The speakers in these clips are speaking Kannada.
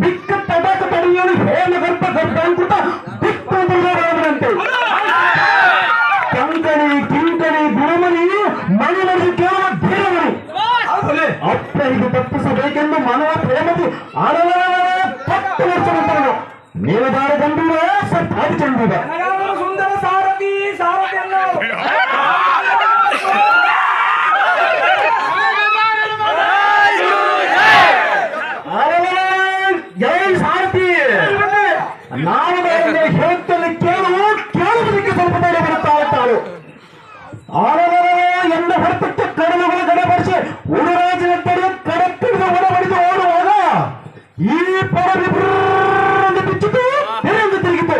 ಮಿಕ್ಕ ತಡಕ ತಡೆಯಲು ಹೇಳ ಗರ್ಭ ಗರ್ಭ ಅನ್ಕುತ್ತ ಬಿಟ್ಟು ಕಂಕಣಿ ಕಿಂಕಣಿ ಗುಣಮಣಿ ಮಣಿಮಣಿ ಕೇವಲ ಧೀರಮಣಿ ಅಪ್ಪ ಇದು ತಪ್ಪಿಸಬೇಕೆಂದು ಮನವ ಪ್ರೇಮದಿ ಪತ್ತು ವರ್ಷ ಬಂದರು ನೀವದಾರ ಗಂಭೀರ ಸತ್ತಾದಿ ಚಂದೀರ ಸುಂದರ ಸಾರಥಿ ಸಾರಥಿಯನ್ನು ನಾವು ಹೇಳ್ತಲ್ಲಿ ಕೇಳುವುದಕ್ಕೆ ಸ್ವಲ್ಪ ಧೈರ್ಯ ಬರುತ್ತಾ ಇರ್ತಾಳು ಎಲ್ಲ ಹೊರತಕ್ಕೆ ಕಡಲುಗಳು ಗಡಬಡಿಸಿ ಉಡುರಾಜನ ತಡೆಯ ಕಡಕ್ಕಿಡಿದ ಒಡಬಡಿದು ಓಡುವಾಗ ಈ ಪರವಿಬ್ರು ಬಿಚ್ಚಿತು ಬೇರೆಂದು ತಿರುಗಿತು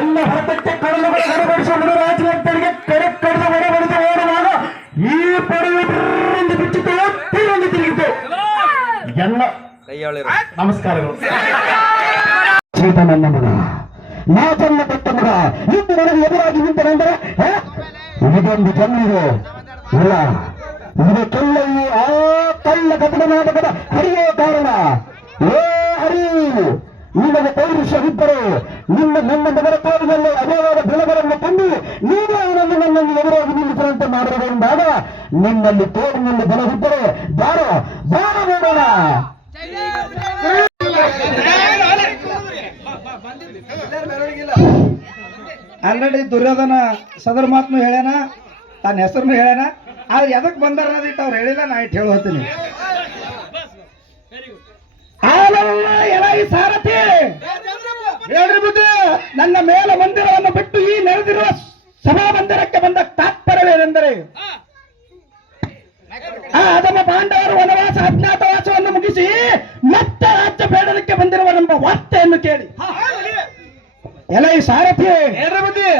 ಎಲ್ಲ ಹೊರತಕ್ಕೆ ಕಡಲುಗಳು ಗಡಬಡಿಸಿ ಉಡುರಾಜನ ತಡೆಗೆ ಕಡಕ್ಕಿಡಿದ ಒಡಬಡಿದು ಓಡುವಾಗ ಈ ಪರವಿಬ್ರು ಬಿಚ್ಚಿತು ಬೇರೆಂದು ತಿರುಗಿತು ಎಲ್ಲ ನಮಸ್ಕಾರಗಳು ನನ್ನ ಮಗ ನಾ ಜನ್ಮ ಕೊಟ್ಟ ಮಗ ಇಂದು ನನಗೆ ಎದುರಾಗಿ ನಿಂತನೆಂದರೆ ಇದೊಂದು ಜನ್ಮಿದೆ ಇಲ್ಲ ಇದಕ್ಕೆಲ್ಲ ಈ ಆ ಕಳ್ಳ ಕಪಟ ನಾಟಕದ ಹರಿಯೇ ಕಾರಣ ಏ ಹರಿ ನಿಮಗೆ ಪೌರುಷವಿದ್ದರೆ ನನ್ನ ಮಗನ ತೋರಿನಲ್ಲಿ ಅನೇವಾದ ಬೆಳೆಗಳನ್ನು ತಂದು ನೀವೇ ನನ್ನನ್ನು ಎದುರಾಗಿ ನಿಲ್ಲಿಸುವಂತೆ ಮಾಡಬಹುದಾದಾಗ ನಿನ್ನಲ್ಲಿ ತೋರಿನಲ್ಲಿ ಬಲವಿದ್ದರೆ ಬಾರೋ ಬಾರೋ ನೋಡೋಣ ಆಲ್ರೆಡಿ ದುರ್ಯೋಧನ ಸದರ ಮಾತನ್ನು ಹೇಳ್ಯಾನ, ತನ್ನ ಹೆಸರನ್ನು ಹೇಳ್ಯಾನ. ಆದ್ರೆ ಎದಕ್ ಬಂದಾರ ಅನ್ನೋದಿಟ್ಟು ಅವ್ರು ಹೇಳಿಲ್ಲ, ನಾ ಇಟ್ಟು ಹೇಳಿ ಹೋಗ್ತೀನಿ. ಸಾರಥಿ ಹೇಳ್ರಿ ಬುದ್ಧಿ, ನನ್ನ ಮೇಲ ಮಂದಿರವನ್ನು ಬಿಟ್ಟು ಈ ನೆರೆದಿರುವ ಸಭಾ ಮಂದಿರಕ್ಕೆ ಬಂದ ತಾತ್ಪರ್ಯವೇನೆಂದರೆ ಆ ಅದಮ ಪಾಂಡವರು ವನವಾಸ ಅಜ್ಞಾತವಾಸವನ್ನು ಮುಗಿಸಿ ಮತ್ತೆ ರಾಜ್ಯ ಬೇಡಲಿಕ್ಕೆ ಬಂದಿರುವನೆಂಬ ವಾರ್ತೆಯನ್ನು ಕೇಳಿ ಎಲ್ಲ ಈ ಸಾರಥಿ ಹೇಳ್ರಿ ಬುದ್ಧಿ.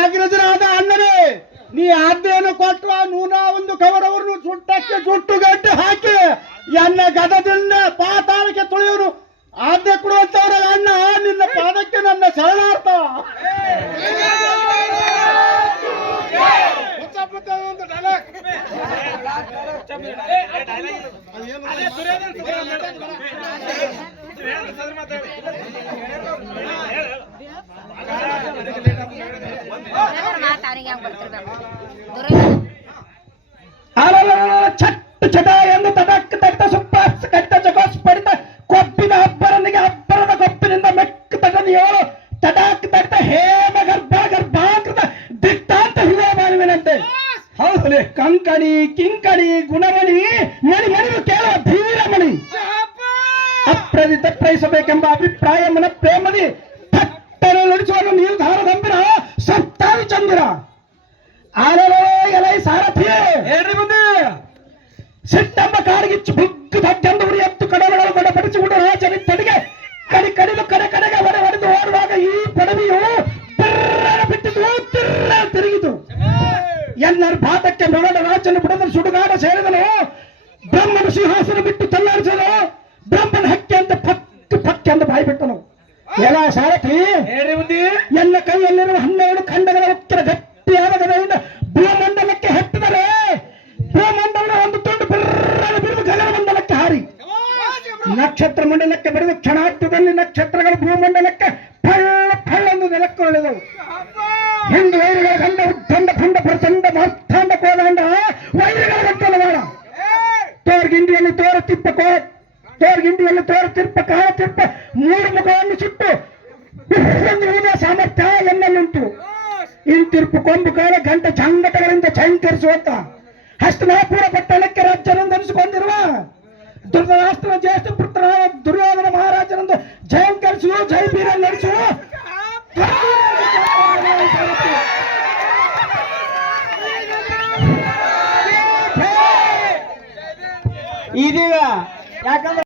ಆಗಿರಜರಾದ ಅಣ್ಣನೇ, ನೀ ಆಜ್ಞೆಯನ್ನು ಕೊಟ್ಟು ಆ ನೂನ ಒಂದು ಕವರವನ್ನು ಸುಟ್ಟಕ್ಕೆ ಸುಟ್ಟು ಗಂಟೆ ಹಾಕಿ ಎನ್ನ ಗದದಿಂದ ಪಾತಾಳಕ್ಕೆ ತುಳಿಯುವರು ಆಜ್ಞೆ ಕೊಡುವಂತವರ ಅಣ್ಣ, ನಿನ್ನ ಪಾದಕ್ಕೆ ನನ್ನ ಶರಣಾರ್ಥ. ಚಟ್ ಚಟ ಎಂದು ತದಕ್ ತಟ್ಟ ಸುಪ್ಪಾಸ್ ಕಟ್ಟ ಚಕೋಸ್ ಪಡಿತ ಕೊಬ್ಬಿನ ಅಬ್ಬರನಿಗೆ ಅಬ್ಬರದ ಕೊಬ್ಬಿನಿಂದ ಮೆಕ್ಕ ತಟನಿ ಹೇಳು ತಡಾಕ್ ತಟ್ಟ ಹೇಮ ಗರ್ಭ ಗರ್ಭಾಕೃತ ದಿಟ್ಟಾಂತ ಹೃದಯ ಮಾಡುವೆನಂತೆ. ಹೌದು, ಕಂಕಣಿ ಕಿಂಕಣಿ ಗುಣಮಣಿ ಮಣಿ ಮಣಿದು ಕೇಳುವ ಧೀರಮಣಿ ಅಪ್ರದಿ ತಪ್ಪೈಸಬೇಕೆಂಬ ಅಭಿಪ್ರಾಯ ಮನ ಪ್ರೇಮದಿ ತಟ್ಟನೆ ನಡೆಸುವ ನಿರ್ಧಾರ ಗಂಭೀರ ಸತ್ತಾವಿ ಚಂದಿರ. ಆಲೋ ಎಲೈ ಸಾರಥಿ ಹೇಳ್ರಿ ಮುಂದೆ. ಸಿಟ್ಟೆಂಬ ಕಾಡಿಗಿಚ್ಚು ಬುಗ್ಗು ದಡ್ಡೆಂದು ಉರಿ ಎತ್ತು ಕಡಲಗಳು ಗಡಪಡಿಸಿ ಉಡ ರಾಜನಿ ತಡೆಗೆ ಕಡಿ ಕಡಿದು ಕಡೆ ಕಡೆಗೆ ಹೊಡೆದು ಓಡುವಾಗ ಈ ಪಡವಿಯು ಬಿಟ್ಟಿತು ತಿರುಗಿತು. ಎಲ್ಲರ ಭಾತಕ್ಕೆ ಮರಣ ರಾಜನ ಬಿಡದ ಸುಡುಗಾಡ ಸೇರಿದನು. ಬ್ರಹ್ಮನ ಸಿಂಹಾಸನ ಬಿಟ್ಟು ತಲ್ಲಾಡಿಸಲು ಬ್ರಹ್ಮನ ಹಕ್ಕಿ ಅಂತ ಪಕ್ಕೆ ಅಂತ ಬಾಯಿ ಬಿಟ್ಟನು. ಎಲ್ಲ ಸಾರಥಿ ಎಲ್ಲ ಕೈಯಲ್ಲಿರುವ 12 ಖಂಡಗಳ ಉತ್ತರ ಗಟ್ಟಿಯಾದ ಗದೆಯಿಂದ ಭೂಮಂಡಲಕ್ಕೆ ಹತ್ತಿದರೆ ಭೂಮಂಡಲದ ಒಂದು ತುಂಡು ಬಿರುದು ಗಗನಮಂಡಲಕ್ಕೆ ಹಾರಿ ನಕ್ಷತ್ರ ಮಂಡಲಕ್ಕೆ ಬರೆದು ಕ್ಷಣಾರ್ಥದಲ್ಲಿ ನಕ್ಷತ್ರಗಳು ಭೂಮಂಡಲಕ್ಕೆ ಫಳ್ಳೆಂದು ನೆಲಕ್ಕೊಳಿದವು. ಹಿಂದು ವೈರಿಗಳ ಗಂಡ ಉದ್ದಂಡ ಖಂಡ ಪ್ರಚಂಡ ಮಾರ್ಥಾಂಡ ಕೋದಂಡ ವೈರಿಗಳ ಗಂಟಲು ಮಾಡ ತೋರ್ಗಿಂಡಿಯಲ್ಲಿ ತೋರುತ್ತಿಪ್ಪ ಕಾಲ ತಿಪ್ಪ 3 ಮುಖವನ್ನು ಸುಟ್ಟು ಸಾಮರ್ಥ್ಯ ಎನ್ನಲ್ಲುಂಟು. ಇಂತಿರ್ಪು ಕೊಂಬು ಕಾಲ ಗಂಟ ಸಂಘಟಗಳಿಂದ ಛಂಕರಿಸುವಂತ ಹಸ್ತನಾಪುರ ಪಟ್ಟಣಕ್ಕೆ ರಾಜ್ಯನೆಂದೆನಿಸಿಕೊಂಡಿರುವ ಧೃತರಾಷ್ಟ್ರನ ಜ್ಯೇಷ್ಠ ಪುತ್ರನಾದ ದುರ್ಯೋಧನ ಮಹಾರಾಜನಂದು ಜಯಂಕರಿಸುವ ಜೈಬೀರ ನಡೆಸುವ ಇದೀಗ ಯಾಕಂದ್ರೆ